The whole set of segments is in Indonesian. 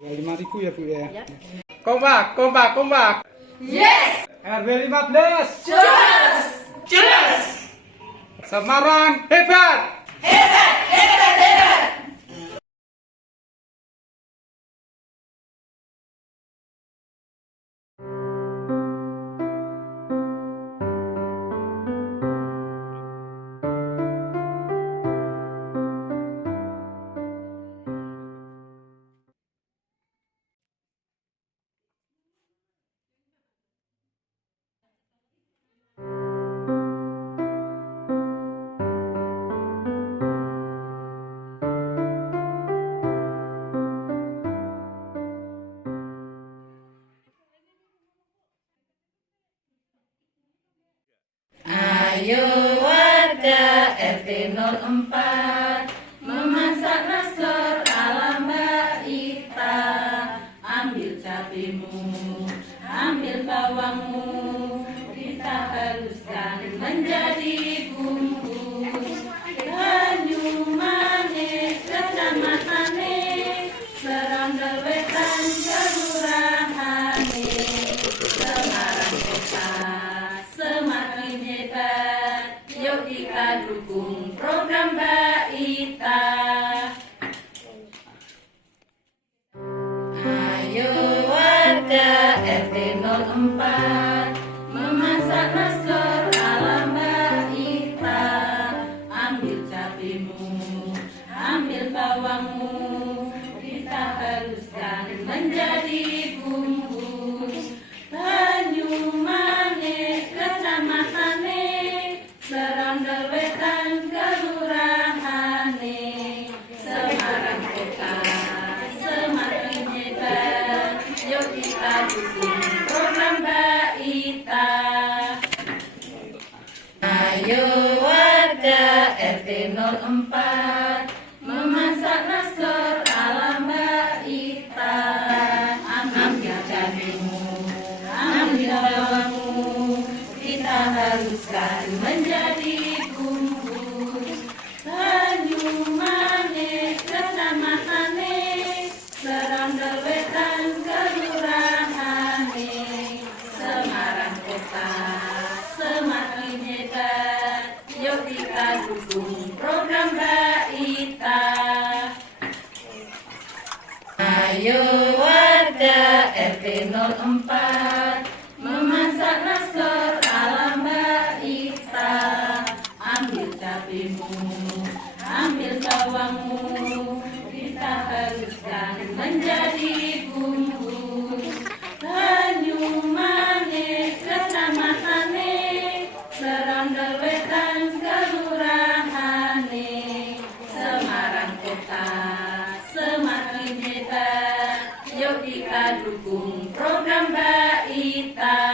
5.000 ya Bu ya. Ya. Kompak. Yes! RW 15. Jelas! Jelas! Semarang hebat. Hebat! Hebat! Hebat! Ayo warga RT 04 memasak nasgor ala Mbak Ita. Ambil cabemu, ambil bawangmu, kita haluskan menjadi bumbu. Banyu Manik kecamatannya, Serondol Wetan kelurahane, Semarang Kota semakin hebat. Yuk kita dukung program Mbak Ita. Ayo warga RT 04 memasak nasgor ala Mbak Ita. Ambil cabemu, ambil bawangmu, kita haluskan menjadi bumbu. Banyu Manik kecamatannya, Serondol Wetan kelurahane, Semarang Kota semakin hebat. Yuk kita dukung program Mbak Ita. Ayo warga RT 04 memasak nasgor ala Mbak Ita. Ambil cabemu, ambil bawangmu, kita haluskan menjadi bumbu. Banyu Manik kecamatannya, Serondol Wetan kelurahane, Semarang Kota semakin hebat. Yuk kita dukung program Mbak Ita. Ayo warga RT 04 memasak nasgor ala Mbak Ita. Ambil cabemu, ambil bawangmu, kita haluskan menjadi bumbu. Banyu Manik kecamatannya, Serondol Wetan kelurahane, Semarang Kota semakin hebat. Yuk kita dukung program Mbak Ita.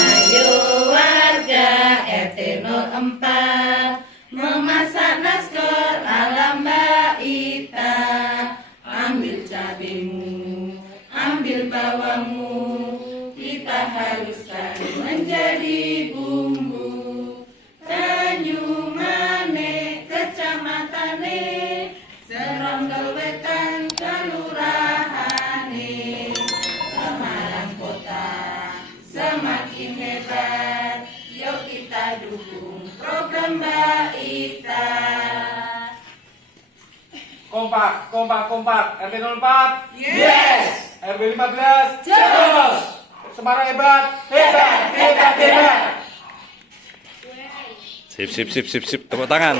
Ayo warga RT 04 memasak nasgor ala Mbak Ita. Ambil cabemu, ambil bawangmu, kita haluskan menjadi bumbu. Banyu Manik kecamatannya, Serondol Wetan kelurahane, Semarang Kota semakin hebat. Yuk kita dukung program Mbak Ita. Kompak. RW 04. Yes! RW 15. Jelas! Semarang hebat. Hebat. Sip. Tepuk tangan.